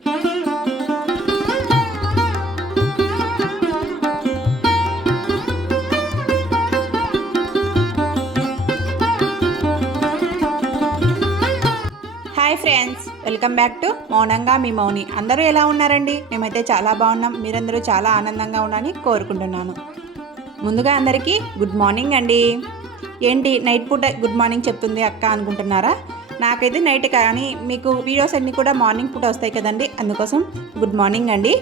Hi friends welcome back to మౌనంగా మీ మౌని. అందరూ ఎలా ఉన్నారండి? మేమైతే చాలా బాగున్నాం. మీరందరూ చాలా ఆనందంగా ఉన్నారని కోరుకుంటున్నాను. ముందుగా అందరికీ గుడ్ మార్నింగ్ అండి. ఏంటి నైట్ పూట గుడ్ మార్నింగ్ చెప్తుంది అక్క అనుకుంటున్నారా? నాకైతే నైట్ కానీ మీకు వీడియోస్ అన్నీ కూడా మార్నింగ్ పూట వస్తాయి కదండి. అందుకోసం గుడ్ మార్నింగ్ అండి.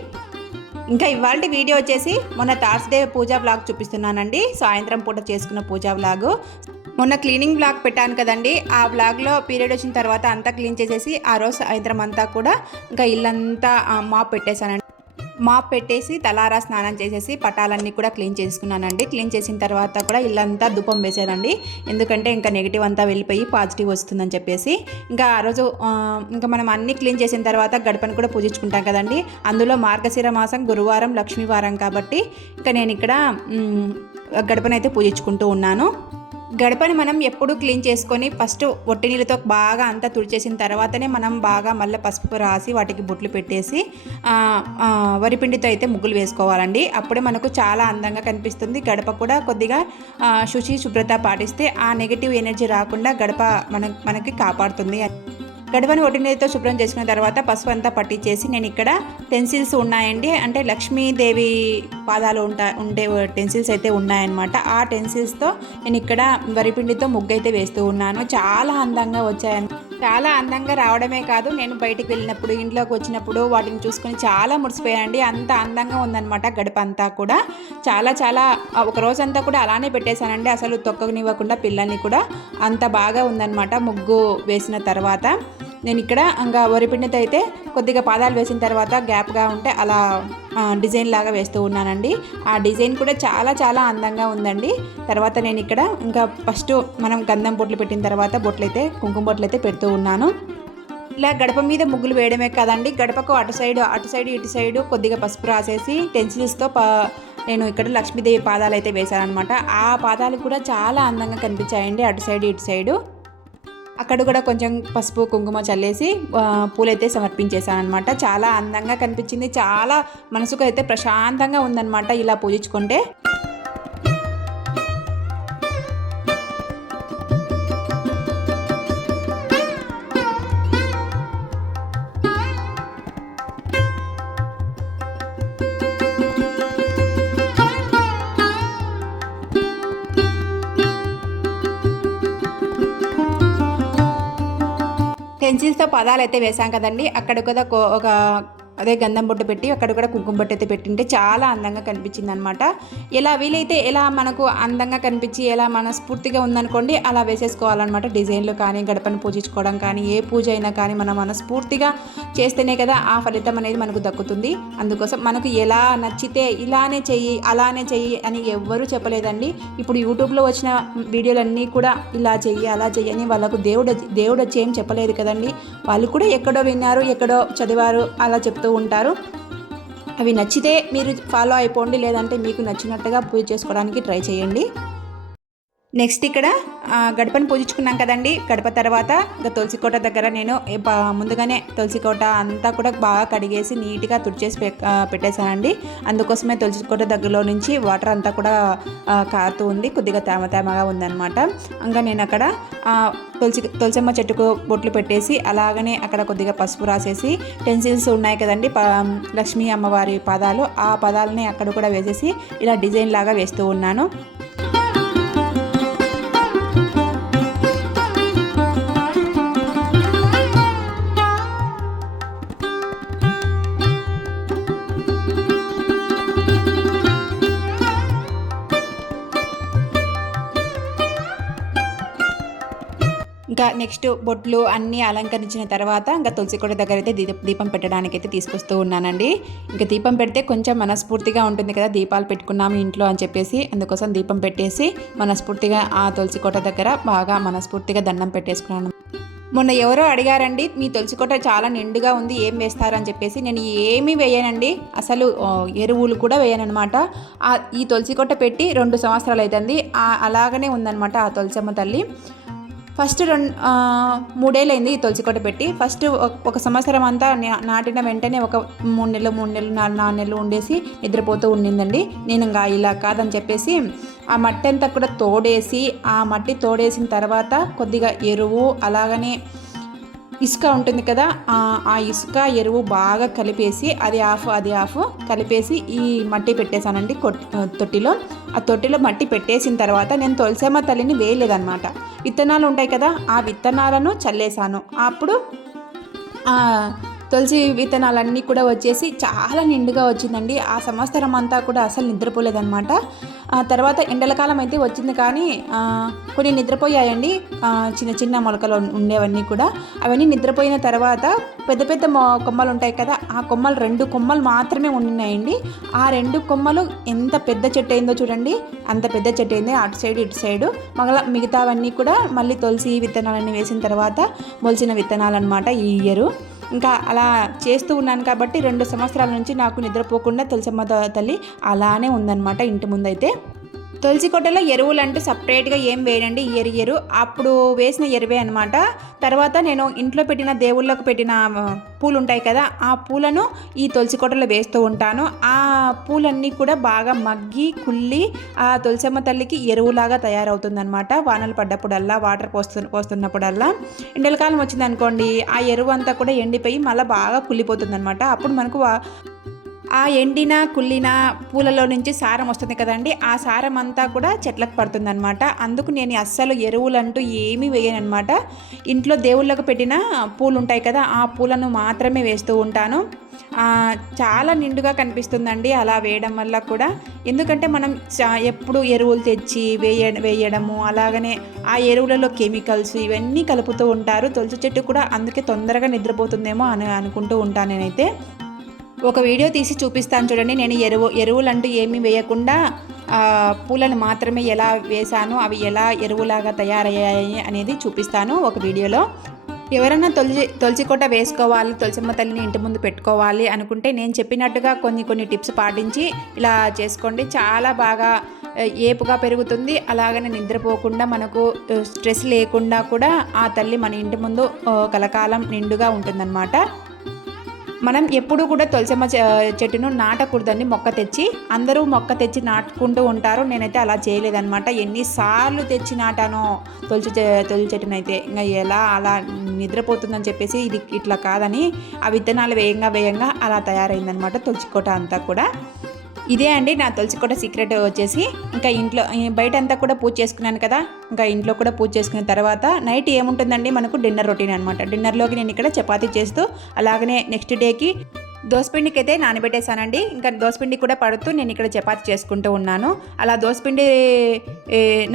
ఇంకా ఇవాళ వీడియో వచ్చేసి మొన్న థర్స్డే పూజా బ్లాగ్ చూపిస్తున్నానండి. సాయంత్రం పూట చేసుకున్న పూజా బ్లాగ్ మొన్న క్లీనింగ్ బ్లాగ్ పెట్టాను కదండి. ఆ బ్లాగ్లో పీరియడ్ వచ్చిన తర్వాత అంతా క్లీన్ చేసేసి ఆ రోజు సాయంత్రం అంతా కూడా ఇంకా ఇల్లంతా మాప్ పెట్టేశానండి. మాప్ పెట్టేసి తలారా స్నానం చేసేసి పటాలన్నీ కూడా క్లీన్ చేసుకున్నానండి. క్లీన్ చేసిన తర్వాత కూడా ఇల్లంతా దుపం వేసేదండి. ఎందుకంటే ఇంకా నెగిటివ్ అంతా వెళ్ళిపోయి పాజిటివ్ వస్తుందని చెప్పేసి. ఇంకా ఆ రోజు ఇంకా మనం అన్ని క్లీన్ చేసిన తర్వాత గడపను కూడా పూజించుకుంటాం కదండి. అందులో మార్గశిర మాసం గురువారం లక్ష్మీవారం కాబట్టి ఇంకా నేను ఇక్కడ గడపనైతే పూజించుకుంటూ ఉన్నాను. గడపని మనం ఎప్పుడు క్లీన్ చేసుకొని ఫస్ట్ ఒట్టి నీళ్ళతో బాగా అంతా తుడిచేసిన తర్వాతనే మనం బాగా మళ్ళీ పసుపు రాసి వాటికి బొట్లు పెట్టేసి వరిపిండితో అయితే ముగ్గులు వేసుకోవాలండి. అప్పుడే మనకు చాలా అందంగా కనిపిస్తుంది. గడప కూడా కొద్దిగా శుచి శుభ్రత పాటిస్తే ఆ నెగిటివ్ ఎనర్జీ రాకుండా గడప మన మనకి కాపాడుతుంది. గడపని ఒటినీతో శుభ్రం చేసుకున్న తర్వాత పసుపు అంతా పట్టించేసి నేను ఇక్కడ టెన్సిల్స్ ఉన్నాయండి. అంటే లక్ష్మీదేవి పాదాలు ఉంటా ఉండే టెన్సిల్స్ అయితే ఉన్నాయన్నమాట. ఆ టెన్సిల్స్తో నేను ఇక్కడ వరిపిండితో ముగ్గు అయితే వేస్తూ ఉన్నాను. చాలా అందంగా వచ్చాయని చాలా అందంగా రావడమే కాదు నేను బయటికి వెళ్ళినప్పుడు ఇంట్లోకి వచ్చినప్పుడు వాటిని చూసుకొని చాలా మురిసిపోయానండి. అంత అందంగా ఉందన్నమాట గడప అంతా కూడా. చాలా చాలా ఒక రోజంతా కూడా అలానే పెట్టేశానండి. అసలు తొక్కనివ్వకుండా పిల్లల్ని కూడా అంత బాగా ఉందన్నమాట ముగ్గు వేసిన తర్వాత. నేను ఇక్కడ ఇంకా వరిపిండితో అయితే కొద్దిగా పాదాలు వేసిన తర్వాత గ్యాప్గా ఉంటే అలా డిజైన్ లాగా వేస్తూ ఉన్నానండి. ఆ డిజైన్ కూడా చాలా చాలా అందంగా ఉందండి. తర్వాత నేను ఇక్కడ ఇంకా ఫస్ట్ మనం గంధం బొట్లు పెట్టిన తర్వాత బొట్లయితే కుంకుమ బొట్లు అయితే పెడుతూ ఉన్నాను. ఇలా గడప మీద ముగ్గులు వేయడమే కదండి. గడపకు అటు సైడ్ అటు సైడ్ ఇటు సైడ్ కొద్దిగా పసుపు రాసేసి టెన్సిల్స్తో పా నేను ఇక్కడ లక్ష్మీదేవి పాదాలు అయితే వేశానమాట ఆ పాదాలు కూడా చాలా అందంగా కనిపించాయండి. అటు సైడ్ ఇటు సైడు. అక్కడ కూడా కొంచెం పసుపు కుంకుమ చల్లేసి పూలైతే సమర్పించేశాను అనమాట చాలా అందంగా కనిపించింది. చాలా మనసుకు అయితే ప్రశాంతంగా ఉందన్నమాట ఇలా పూజించుకుంటే. పెన్సిల్స్తో పదాలు అయితే వేసాం కదండి అక్కడ కూడా ఒక అదే గంధం బొట్టు పెట్టి అక్కడ కూడా కుంకుమ బొట్టు అయితే పెట్టింటే చాలా అందంగా కనిపించింది అనమాట ఎలా వీలైతే ఎలా మనకు అందంగా కనిపించి ఎలా మనస్ఫూర్తిగా ఉందనుకోండి అలా వేసేసుకోవాలన్నమాట. డిజైన్లు కానీ గడపను పూజించుకోవడం కానీ ఏ పూజ అయినా కానీ మనం మనస్ఫూర్తిగా చేస్తేనే కదా ఆ ఫలితం అనేది మనకు దక్కుతుంది. అందుకోసం మనకు ఎలా నచ్చితే ఇలానే చెయ్యి అలానే చెయ్యి అని ఎవ్వరూ చెప్పలేదండి. ఇప్పుడు యూట్యూబ్లో వచ్చిన వీడియోలన్నీ కూడా ఇలా చెయ్యి అలా చెయ్యి అని వాళ్ళకు దేవుడు దేవుడు వచ్చి ఏం చెప్పలేదు కదండి. వాళ్ళు కూడా ఎక్కడో విన్నారు ఎక్కడో చదివారు అలా చెప్తూ ఉంటారు. అవి నచ్చితే మీరు ఫాలో అయిపోండి లేదంటే మీకు నచ్చినట్టుగా పూజ చేసుకోవడానికి ట్రై చేయండి. నెక్స్ట్ ఇక్కడ గడపను పూజించుకున్నాం కదండి. గడప తర్వాత ఇంకా తులసి కోట దగ్గర నేను ముందుగానే తులసి కోట అంతా కూడా బాగా కడిగేసి నీట్గా తుడిచేసి పె- పెట్టేశానండి. అందుకోసమే తులసి కోట దగ్గరలో నుంచి వాటర్ అంతా కూడా కారుతూ ఉంది. కొద్దిగా తేమ తేమగా ఉందన్నమాట. ఇంకా నేను అక్కడ తులసి తులసమ్మ చెట్టుకు బొట్లు పెట్టేసి అలాగనే అక్కడ కొద్దిగా పసుపు రాసేసి టెన్సిల్స్ ఉన్నాయి కదండి ప లక్ష్మీ అమ్మవారి పదాలు. ఆ పదాలని అక్కడ కూడా వేసేసి ఇలా డిజైన్ లాగా వేస్తూ ఉన్నాను. ఇంకా నెక్స్ట్ బొట్లు అన్నీ అలంకరించిన తర్వాత ఇంకా తులసి కోట దగ్గర అయితే దీప దీపం పెట్టడానికి అయితే తీసుకొస్తూ ఉన్నానండి. ఇంకా దీపం పెడితే కొంచెం మనస్ఫూర్తిగా ఉంటుంది కదా దీపాలు పెట్టుకున్నాము ఇంట్లో అని చెప్పేసి అందుకోసం దీపం పెట్టేసి మనస్ఫూర్తిగా ఆ తులసి కోట దగ్గర బాగా మనస్ఫూర్తిగా దండం పెట్టేసుకున్నాను. మొన్న ఎవరో అడిగారండి మీ తులసి కోట చాలా నిండుగా ఉంది ఏం వేస్తారని చెప్పేసి. నేను ఏమీ వేయనండి అసలు ఎరువులు కూడా వేయనమాట ఈ తులసి పెట్టి రెండు సంవత్సరాలు అవుతుంది అలాగనే ఉందన్నమాట ఆ తులసమ్మ తల్లి. ఫస్ట్ రెండు మూడేళ్ళైంది ఈ తులసి పెట్టి. ఫస్ట్ ఒక- ఒక సంవత్సరం అంతా నా- నాటిన వెంటనే ఒక మూడు నెలలు మూడు నెలలు నాలుగు నాలుగు నెలలు ఉండేసి నిద్రపోతూ ఉండిందండి. నేను ఇంకా ఇలా కాదని చెప్పేసి ఆ మట్టి అంతా కూడా తోడేసి ఆ మట్టి తోడేసిన తర్వాత కొద్దిగా ఎరువు అలాగనే ఇసుక ఉంటుంది కదా ఆ- ఇసుక ఎరువు బాగా కలిపేసి అది ఆఫ్ అది ఆఫ్ కలిపేసి ఈ మట్టి పెట్టేశానండి తొట్టిలో. ఆ తొట్టిలో మట్టి పెట్టేసిన తర్వాత నేను తులసమ్మ తల్లిని వేయలేదన్నమాట. విత్తనాలు ఉంటాయి కదా ఆ విత్తనాలను చల్లేశాను. అప్పుడు తులసి విత్తనాలన్నీ కూడా వచ్చేసి చాలా నిండుగా వచ్చిందండి. ఆ సంవత్సరం అంతా కూడా అసలు నిద్రపోలేదన్నమాట. ఆ తర్వాత ఎండల కాలం అయితే వచ్చింది కానీ కొన్ని నిద్రపోయాయండి. చిన్న చిన్న మొలకలు ఉండేవన్నీ కూడా. అవన్నీ నిద్రపోయిన తర్వాత పెద్ద పెద్ద కొమ్మలు ఉంటాయి కదా ఆ కొమ్మలు రెండు కొమ్మలు మాత్రమే ఉండినాయండి. ఆ రెండు కొమ్మలు ఎంత పెద్ద చెట్టు అయిందో చూడండి. అంత పెద్ద చెట్టు అయింది. అటు సైడ్ ఇటు సైడు. మగల మిగతావన్నీ కూడా మళ్ళీ తులసి విత్తనాలన్నీ వేసిన తర్వాత మొలిచిన విత్తనాలు అనమాట ఈ ఇయరు. ఇంకా అలా చేస్తూ ఉన్నాను కాబట్టి రెండు సంవత్సరాల నుంచి నాకు నిద్రపోకుండా తులసమ్మ తల్లి అలానే ఉందన్నమాట ఇంటి ముందైతే. తులసి కోటలో ఎరువులు అంటూ సపరేట్గా ఏం వేయడండి ఎరియరు అప్పుడు వేసిన ఎరువే అనమాట తర్వాత నేను ఇంట్లో పెట్టిన దేవుళ్ళకు పెట్టిన పూలు ఉంటాయి కదా ఆ పూలను ఈ తులసి కోటలో వేస్తూ ఉంటాను. ఆ పూలన్నీ కూడా బాగా మగ్గి కుళ్ళి ఆ తులసమ్మ తల్లికి ఎరువులాగా తయారవుతుందనమాట వానలు పడ్డప్పుడల్లా వాటర్ పోస్తు పోస్తున్నప్పుడల్లా. ఎండల కాలం వచ్చింది అనుకోండి ఆ ఎరువు అంతా కూడా ఎండిపోయి మళ్ళీ బాగా కుళ్ళిపోతుంది అప్పుడు మనకు వా- ఆ ఎండిన కుళ్ళిన పూలలో నుంచి సారం వస్తుంది కదండి. ఆ సారం అంతా కూడా చెట్లకు పడుతుందనమాట అందుకు నేను అస్సలు ఎరువులంటూ ఏమీ వేయనమాట ఇంట్లో దేవుళ్ళకు పెట్టిన పూలు ఉంటాయి కదా ఆ పూలను మాత్రమే వేస్తూ ఉంటాను. చాలా నిండుగా కనిపిస్తుందండి అలా వేయడం వల్ల కూడా. ఎందుకంటే మనం ఎప్పుడు ఎరువులు తెచ్చి వేయ వేయడము అలాగనే ఆ ఎరువులలో కెమికల్స్ ఇవన్నీ కలుపుతూ ఉంటారు. తులసి చెట్టు కూడా అందుకే తొందరగా నిద్రపోతుందేమో అని అనుకుంటూ ఉంటాను నేనైతే. ఒక వీడియో తీసి చూపిస్తాను చూడండి. నేను ఎరువు ఎరువులు అంటూ ఏమీ వేయకుండా పూలను మాత్రమే ఎలా వేశాను అవి ఎలా ఎరువులాగా తయారయ్యాయి అనేది చూపిస్తాను ఒక వీడియోలో. ఎవరైనా తొలిచి తులసికోట వేసుకోవాలి తులసిమ్మ తల్లిని ఇంటి ముందు పెట్టుకోవాలి అనుకుంటే నేను చెప్పినట్టుగా కొన్ని కొన్ని టిప్స్ పాటించి ఇలా చేసుకోండి. చాలా బాగా ఏపుగా పెరుగుతుంది. అలాగనే నిద్రపోకుండా మనకు స్ట్రెస్ లేకుండా కూడా ఆ తల్లి మన ఇంటి ముందు కలకాలం నిండుగా ఉంటుందన్నమాట. మనం ఎప్పుడు కూడా తులసమ్మ చెట్టును నాటకూడదండి మొక్క తెచ్చి. అందరూ మొక్క తెచ్చి నాటుకుంటూ ఉంటారు. నేనైతే అలా చేయలేదనమాట ఎన్నిసార్లు తెచ్చి నాటానో తులసి తొలి తులసి చెట్టునైతే. ఇంకా ఎలా అలా నిద్రపోతుందని చెప్పేసి ఇది ఇట్లా కాదని ఆ విత్తనాలు వేయంగా వేయంగా అలా తయారైందనమాట తులసికోట అంతా కూడా. ఇదే అండి నా తులసి కూడా సీక్రెట్ వచ్చేసి. ఇంకా ఇంట్లో బయట అంతా కూడా పూజ చేసుకున్నాను కదా. ఇంకా ఇంట్లో కూడా పూజ చేసుకున్న తర్వాత నైట్ ఏముంటుందండి? మనకు డిన్నర్ రొటీన్ అనమాట డిన్నర్లోకి నేను ఇక్కడ చపాతీ చేస్తూ అలాగనే నెక్స్ట్ డేకి దోసపిండికి అయితే నానబెట్టేశానండి. ఇంకా దోసపిండి కూడా పడుతూ నేను ఇక్కడ చపాతి చేసుకుంటూ ఉన్నాను. అలా దోసపిండి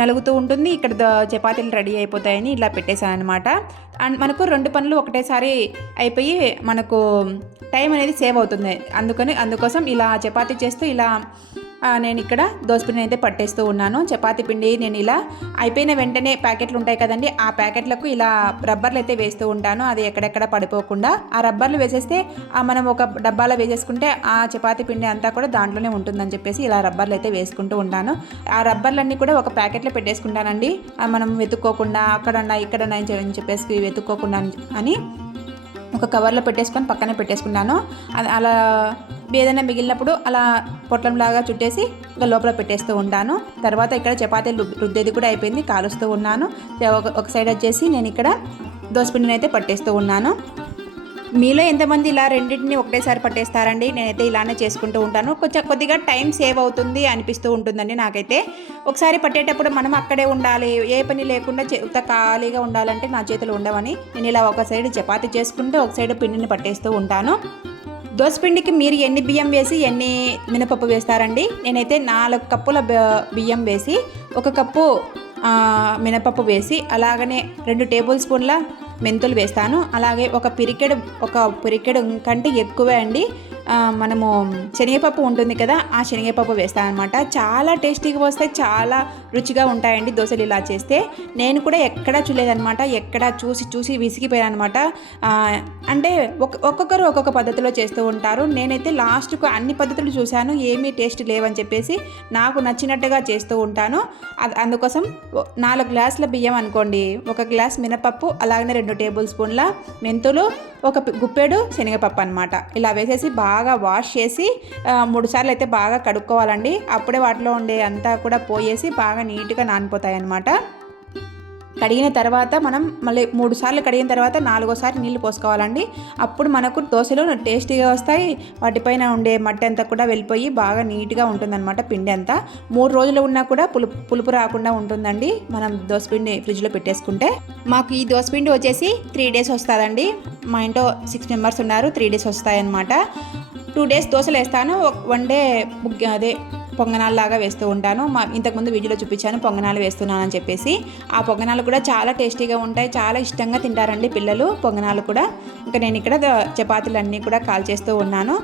నలుగుతూ ఉంటుంది. ఇక్కడ చపాతీలు రెడీ అయిపోతాయని ఇలా పెట్టేశాను అనమాట అండ్ మనకు రెండు పనులు ఒకటేసారి అయిపోయి మనకు టైం అనేది సేవ్ అవుతుంది. అందుకని అందుకోసం ఇలా చపాతీ చేస్తూ ఇలా నేను ఇక్కడ దోసపిండిని అయితే పట్టేస్తూ ఉన్నాను. చపాతీ పిండి నేను ఇలా అయిపోయిన వెంటనే ప్యాకెట్లు ఉంటాయి కదండి ఆ ప్యాకెట్లకు ఇలా రబ్బర్లు అయితే వేస్తూ ఉంటాను. అది ఎక్కడెక్కడ పడిపోకుండా ఆ రబ్బర్లు వేసేస్తే ఆ మనం ఒక డబ్బాలో వేసేసుకుంటే ఆ చపాతీ పిండి అంతా కూడా దాంట్లోనే ఉంటుందని చెప్పేసి ఇలా రబ్బర్లు అయితే వేసుకుంటూ ఉంటాను. ఆ రబ్బర్లన్నీ కూడా ఒక ప్యాకెట్లో పెట్టేసుకుంటానండి. మనం వెతుక్కోకుండా అక్కడన్నా ఇక్కడన్నా అని చెప్పేసి వెతుక్కోకుండా అని- ఒక కవర్లో పెట్టేసుకొని పక్కనే పెట్టేసుకున్నాను అలా ఏదైనా మిగిలినప్పుడు అలా పొట్లంలాగా చుట్టేసి ఇంకా లోపల పెట్టేస్తూ ఉంటాను. తర్వాత ఇక్కడ చపాతీలు రుద్దేది కూడా అయిపోయింది కాలుస్తూ ఉన్నాను. ఒక ఒక సైడ్ వచ్చేసి నేను ఇక్కడ దోసపిండిని అయితే పట్టేస్తూ ఉన్నాను. మీలో ఎంతమంది ఇలా రెండింటిని ఒకటేసారి పట్టేస్తారండి? నేనైతే ఇలానే చేసుకుంటూ ఉంటాను. కొంచెం కొద్దిగా టైం సేవ్ అవుతుంది అనిపిస్తూ ఉంటుందండి నాకైతే. ఒకసారి పట్టేటప్పుడు మనం అక్కడే ఉండాలి ఏ పని లేకుండా చెత్త ఖాళీగా ఉండాలంటే నా చేతులు ఉండవని నేను ఇలా ఒక సైడ్ చపాతీ చేసుకుంటూ ఒక సైడ్ పిండిని పట్టేస్తూ ఉంటాను. దోసపిండికి మీరు ఎన్ని బియ్యం వేసి ఎన్ని మినపప్పు వేస్తారండి? నేనైతే నాలుగు కప్పుల బ- బియ్యం వేసి ఒక కప్పు మినపప్పు వేసి అలాగనే రెండు టేబుల్ స్పూన్ల మెంతులు వేస్తాను. అలాగే ఒక పిరికెడు ఒక పిరికెడు కంటే ఎక్కువే అండి. మనము శనగపప్పు ఉంటుంది కదా ఆ శనగపప్పు వేస్తాను అనమాట చాలా టేస్టీగా వస్తాయి చాలా రుచిగా ఉంటాయండి దోశలు ఇలా చేస్తే. నేను కూడా ఎక్కడా చూడలేదనమాట ఎక్కడా చూసి చూసి విసిగిపోయాను అనమాట అంటే ఒక్కొక్కరు ఒక్కొక్క పద్ధతిలో చేస్తూ ఉంటారు. నేనైతే లాస్ట్కు అన్ని పద్ధతులు చూశాను ఏమీ టేస్ట్ లేవని చెప్పేసి నాకు నచ్చినట్టుగా చేస్తూ ఉంటాను. అందుకోసం నాలుగు గ్లాసుల బియ్యం అనుకోండి. ఒక గ్లాస్ మినపప్పు అలాగనే రెండు టేబుల్ స్పూన్ల మెంతులు ఒక గుప్పెడు శనగపప్పు అనమాట ఇలా వేసేసి బాగా బాగా వాష్ చేసి మూడు సార్లు అయితే బాగా కడుక్కోవాలండి. అప్పుడే వాటిలో ఉండే అంతా కూడా పోయేసి బాగా నీట్గా నానిపోతాయి అన్నమాట కడిగిన తర్వాత మనం మళ్ళీ మూడు సార్లు కడిగిన తర్వాత నాలుగోసారి నీళ్ళు పోసుకోవాలండి. అప్పుడు మనకు దోశలు టేస్టీగా వస్తాయి. వాటిపైన ఉండే మట్టి అంతా కూడా వెళ్ళిపోయి బాగా నీట్గా ఉంటుందన్నమాట పిండి అంతా. మూడు రోజులు ఉన్నా కూడా పులుపు పులుపు రాకుండా ఉంటుందండి మనం దోశపిండి ఫ్రిడ్జ్లో పెట్టేసుకుంటే. మాకు ఈ దోశపిండి వచ్చేసి త్రీ డేస్ వస్తుందండి. మా ఇంట్లో సిక్స్ మెంబర్స్ ఉన్నారు త్రీ డేస్ వస్తాయన్నమాట. టూ డేస్ దోశలు వేస్తాను వన్ డే అదే పొంగనాలు లాగా వేస్తూ ఉంటాను. మా ఇంతకుముందు వీడియోలో చూపించాను పొంగనాలు అని చెప్పేసి. ఆ పొంగనాలు కూడా చాలా టేస్టీగా ఉంటాయి చాలా ఇష్టంగా తింటారండి పిల్లలు పొంగనాలు కూడా. ఇంకా నేను ఇక్కడ చపాతీలు అన్నీ కూడా కాల్ చేస్తూ ఉన్నాను.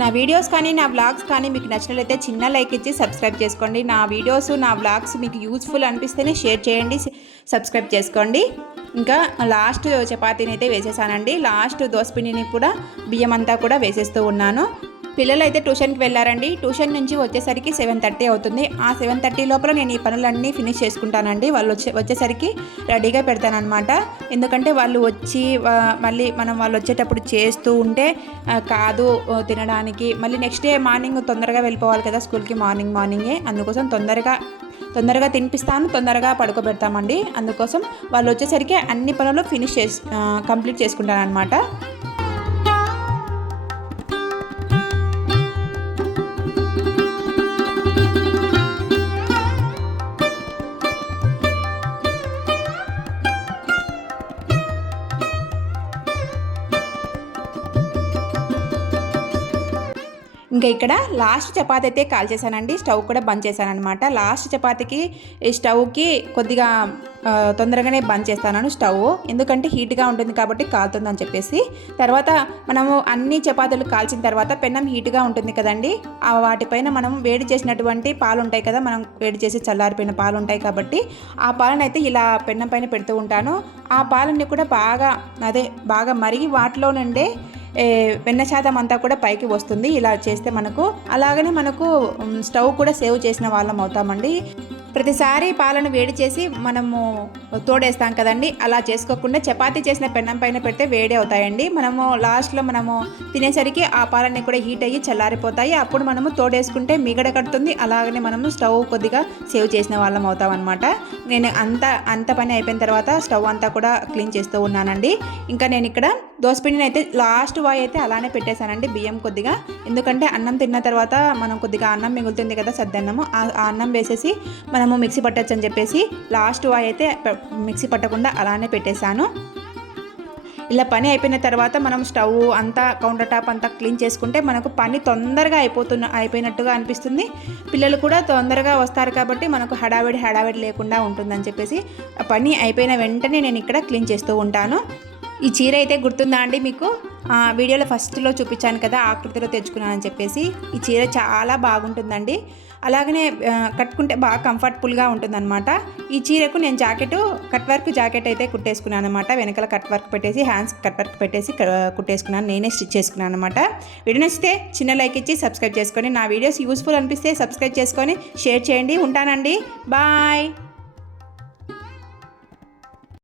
నా వీడియోస్ కానీ నా వ్లాగ్స్ కానీ మీకు నచ్చినట్లయితే చిన్న లైక్ ఇచ్చి సబ్స్క్రైబ్ చేసుకోండి. నా వీడియోస్ నా వ్లాగ్స్ మీకు యూస్ఫుల్ అనిపిస్తేనే షేర్ చేయండి సబ్స్క్రైబ్ చేసుకోండి. ఇంకా లాస్ట్ చపాతీని అయితే వేసేసానండి. లాస్ట్ దోసపిండిని కూడా బియ్యం అంతా కూడా వేసేస్తూ ఉన్నాను. పిల్లలు అయితే ట్యూషన్కి వెళ్ళారండి. ట్యూషన్ నుంచి వచ్చేసరికి సెవెన్ థర్టీ అవుతుంది. ఆ సెవెన్ థర్టీ లోపల నేను ఈ పనులన్నీ ఫినిష్ చేసుకుంటానండి. వాళ్ళు వచ్చే వచ్చేసరికి రెడీగా పెడతానమాట ఎందుకంటే వాళ్ళు వచ్చి మళ్ళీ మనం వాళ్ళు వచ్చేటప్పుడు చేస్తూ ఉంటే కాదు తినడానికి. మళ్ళీ నెక్స్ట్ డే మార్నింగ్ తొందరగా వెళ్ళిపోవాలి కదా స్కూల్కి మార్నింగ్ మార్నింగే. అందుకోసం తొందరగా తొందరగా తినిపిస్తాను తొందరగా పడుకోబెడతామండి. అందుకోసం వాళ్ళు వచ్చేసరికి అన్ని పనులు ఫినిష్ చేసి కంప్లీట్ చేసుకుంటాను అనమాట ఇంకా ఇక్కడ లాస్ట్ చపాతి అయితే కాల్ చేశానండి. స్టవ్ కూడా బంద్ చేశాను అనమాట లాస్ట్ చపాతీకి స్టవ్కి కొద్దిగా తొందరగానే బంద్ చేస్తాను స్టవ్. ఎందుకంటే హీట్గా ఉంటుంది కాబట్టి కాలుతుందని చెప్పేసి. తర్వాత మనము అన్ని చపాతీలు కాల్చిన తర్వాత పెన్నం హీట్గా ఉంటుంది కదండి. ఆ వాటిపైన మనం వేడి చేసినటువంటి పాలు ఉంటాయి కదా మనం వేడి చేసి చల్లారిపోయిన పాలు ఉంటాయి కాబట్టి ఆ పాలను అయితే ఇలా పెన్నం పైన పెడుతూ ఉంటాను. ఆ పాలన్నీ కూడా బాగా అదే బాగా మరిగి వాటిలో నుండే వెన్న శాతం అంతా కూడా పైకి వస్తుంది. ఇలా చేస్తే మనకు అలాగనే మనకు స్టవ్ కూడా సేవ్ చేసిన వాళ్ళం అవుతామండి. ప్రతిసారి పాలను వేడి చేసి మనము తోడేస్తాం కదండి. అలా చేసుకోకుండా చపాతీ చేసిన పెన్నం పైన పెడితే వేడి అవుతాయండి. మనము లాస్ట్లో మనము తినేసరికి ఆ పాలన్నీ కూడా హీట్ అయ్యి చల్లారిపోతాయి. అప్పుడు మనము తోడేసుకుంటే మిగడ కడుతుంది. అలాగనే మనము స్టవ్ కొద్దిగా సేవ్ చేసిన వాళ్ళం అవుతాం అనమాట నేను అంత అంత పని అయిపోయిన తర్వాత స్టవ్ అంతా కూడా క్లీన్ చేస్తూ ఉన్నానండి. ఇంకా నేను ఇక్కడ దోసపిండిని అయితే లాస్ట్ వాయి అయితే అలానే పెట్టేశానండి. బియ్యం కొద్దిగా. ఎందుకంటే అన్నం తిన్న తర్వాత మనం కొద్దిగా అన్నం మిగులుతుంది కదా సద్దన్నము. ఆ అన్నం వేసేసి మనం మనము మిక్సీ పట్టచ్చు అని చెప్పేసి లాస్ట్ వాయి అయితే మిక్సీ పట్టకుండా అలానే పెట్టేశాను. ఇలా పని అయిపోయిన తర్వాత మనం స్టవ్ అంతా కౌంటర్ టాప్ అంతా క్లీన్ చేసుకుంటే మనకు పని తొందరగా అయిపోతున్న అయిపోయినట్టుగా అనిపిస్తుంది. పిల్లలు కూడా తొందరగా వస్తారు కాబట్టి మనకు హడావిడి హడావిడి లేకుండా ఉంటుందని చెప్పేసి పని అయిపోయిన వెంటనే నేను ఇక్కడ క్లీన్ చేస్తూ ఉంటాను. ఈ చీర అయితే గుర్తుందా అండి మీకు? వీడియోలో ఫస్ట్లో చూపించాను కదా ఆకృతిలో తెచ్చుకున్నానని చెప్పేసి. ఈ చీర చాలా బాగుంటుందండి. అలాగనే కట్టుకుంటే బాగా కంఫర్టబుల్గా ఉంటుందన్నమాట. ఈ చీరకు నేను జాకెట్ కట్ వర్క్ జాకెట్ అయితే కుట్టేసుకున్నాను అనమాట వెనకాల కట్ వర్క్ పెట్టేసి హ్యాండ్స్ కట్ వర్క్ పెట్టేసి క- కుట్టేసుకున్నాను. నేనే స్టిచ్ చేసుకున్నాను అనమాట వీడియో నచ్చితే చిన్న లైక్ ఇచ్చి సబ్స్క్రైబ్ చేసుకొని నా వీడియోస్ యూస్ఫుల్ అనిపిస్తే సబ్స్క్రైబ్ చేసుకొని షేర్ చేయండి. ఉంటానండి. బాయ్.